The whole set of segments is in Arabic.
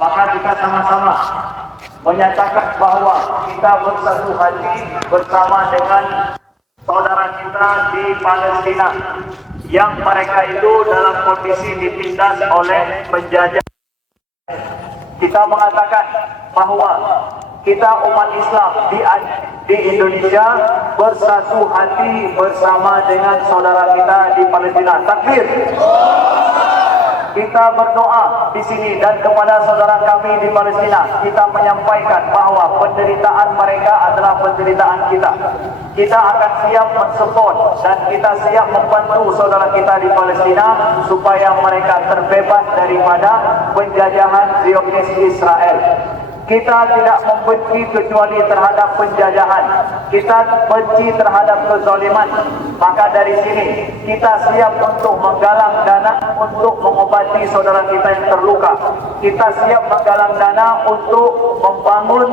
maka kita sama-sama menyatakan bahwa kita bersatu hati bersama dengan saudara kita di Palestina yang mereka itu dalam kondisi ditindas oleh penjajah. Kita mengatakan bahwa kita umat Islam di Indonesia bersatu hati bersama dengan saudara kita di Palestina. Takbir. Kita berdoa di sini dan kepada saudara kami di Palestina, kita menyampaikan bahwa penderitaan mereka adalah penderitaan kita. Kita akan siap mensupport dan kita siap membantu saudara kita di Palestina supaya mereka terbebas daripada penjajahan Zionis Israel. Kita tidak membenci kecuali terhadap penjajahan. Kita benci terhadap kezaliman. Maka dari sini kita siap untuk menggalang dana untuk mengobati saudara kita yang terluka. Kita siap menggalang dana untuk membangun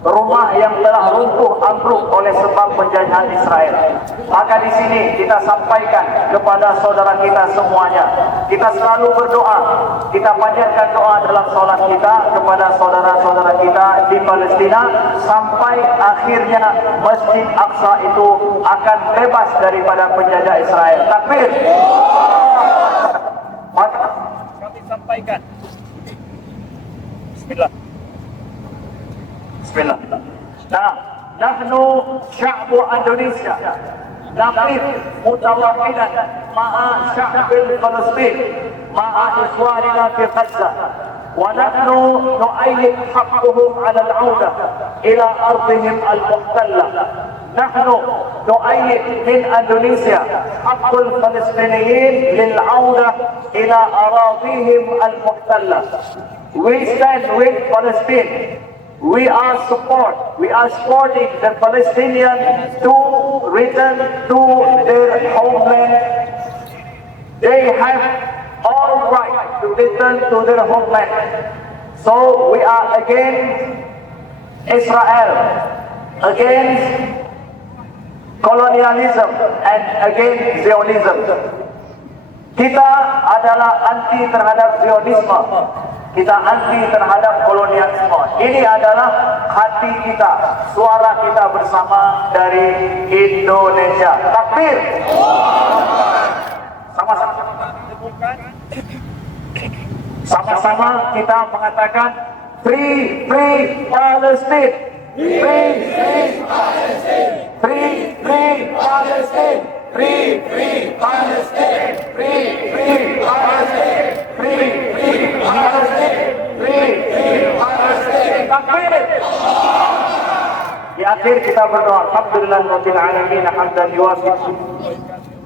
rumah yang telah runtuh ambruk oleh sebab penjajahan Israel. Maka di sini kita sampaikan kepada saudara kita semuanya, kita selalu berdoa, kita panjatkan doa dalam salat kita kepada saudara-saudara kita di Palestina sampai akhirnya Masjid Aqsa itu akan bebas daripada penjajah Israel. Takbir. Maka kami sampaikan, Bismillah. Bismillah. Nah, nahnu sya'bu Indonesia naqif mutawahidan ma'a sya'bil Palestin ma'a ikhwanina fi Gaza wa nahnu nu'ayyid haqqahum 'ala al-'audah ila ardihim al-muhtalla. نحن نؤيد من إندونيسيا حق الفلسطينيين للعودة إلى أراضيهم المحتلة. We stand with Palestine. We are supporting the Palestinians to return to their homeland. They have all right to return to their homeland. So we are against Israel, against colonialism and against Zionism. Kita adalah anti terhadap Zionisme. Kita anti terhadap kolonialisme. Ini adalah hati kita, suara kita bersama dari Indonesia. Takbir. Sama-sama kita teguhkan. Sama-sama kita mengatakan Free Palestine. Free Palestine. Free Palestine. Free Palestine. Free Palestine. Free Palestine. Free Palestine. Takbir. Di akhir kita berdoa, alhamdulillahirabbil alamin hamdan yuwafi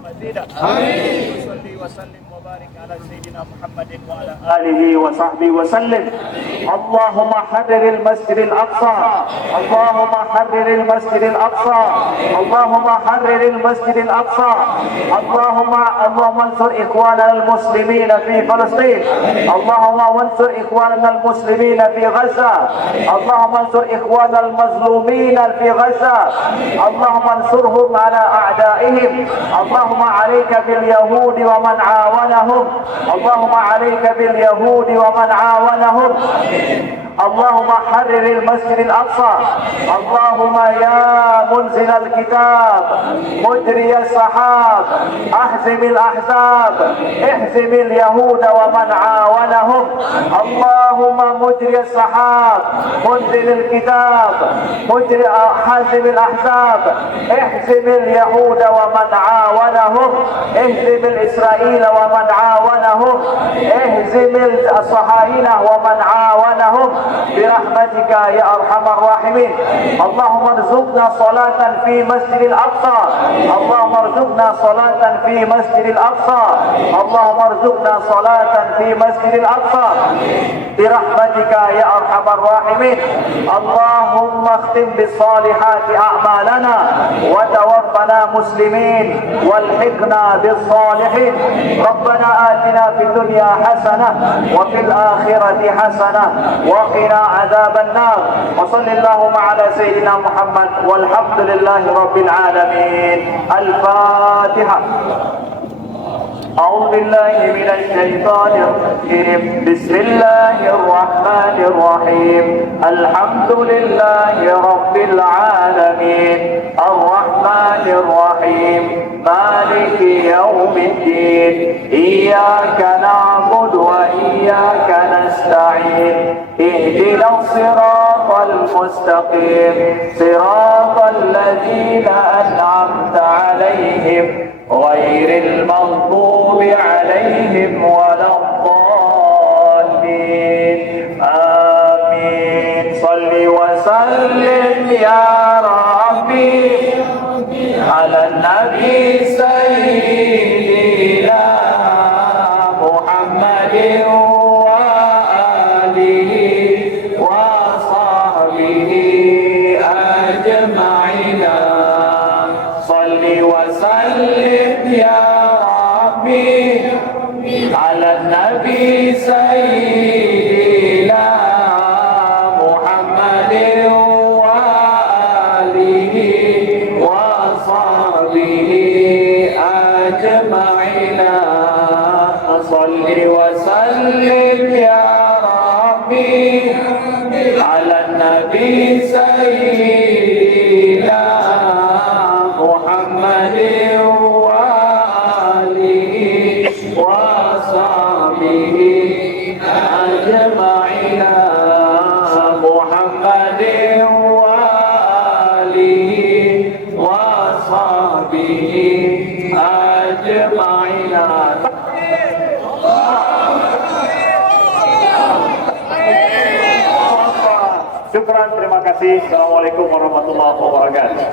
mazidah. Amin. Salli wa sallim wa barik ala sayyidina Muhammadin wa ala alihi wa sahbihi wa sallim. Allahumma harrir al-masjid al-aqsa. Allahumma harrir al-masjid al-aqsa. Allahumma harrir al-masjid al-aqsa. Allahumma ansur ikhwanana al-muslimin fi Palestin. Allahumma ansur ikhwanana al-muslimin fi Gaza. Allahumma ansur ikhwanana al-mazlumin fi Gaza. Allahumma ansurhum ala a'daihim. Allahumma 'alaika bil yahudi wa man 'awanahum. Allahumma 'alaika bil yahudi wa man 'awanahum. اللهم حرر المسجد الأقصى. اللهم يا منزل الكتاب مجري السحاب أهزم الأحزاب اهزم اليهود ومن عاونهم. اللهم مجري السحاب منزل الكتاب مجري حازم الأحزاب اهزم اليهود ومن عاونهم. اهزم الإسرائيل ومن عاونهم. اهزم الصهاينة ومن عاونهم برحمتك يا أرحم الراحمين. اللهم ارزقنا صلاة في مسجد الأقصى. اللهم ارزقنا صلاة في مسجد الأقصى. اللهم ارزقنا صلاة في مسجد الأقصى برحمتك يا أرحم الراحمين. اللهم اختم بالصالحات أعمالنا وتوفنا مسلمين والحقنا بالصالحين. ربنا آتنا في الدنيا حسنة وفي الآخرة حسنة وقنا عذاب النار. وصل اللهم على سيدنا محمد والحمد لله رب العالمين. الفاتحة. أعوذ بالله من الشيطان الرجيم. بسم الله الرحمن الرحيم. الحمد لله رب العالمين الرحمن الرحيم مالك يوم الدين إياك نعبد وإياك نستعين اهدنا الصراط المستقيم صراط الذين أنعمت عليهم غير المغضوب عليهم ولا الضالين آمين. صل وسلم يا ربي على النبي سيدنا محمد وآله وصحبه أجمعين. صل وسلم يا ربي على النبي سيدنا محمد وآله وصحبه أجمعين. صل وسلم يا ربي على النبي سيدنا محمد وآله وصحبه أجمعين. محمد وآله وصحبه أجمعين. Syukran, terima kasih. Assalamualaikum warahmatullahi wabarakatuh.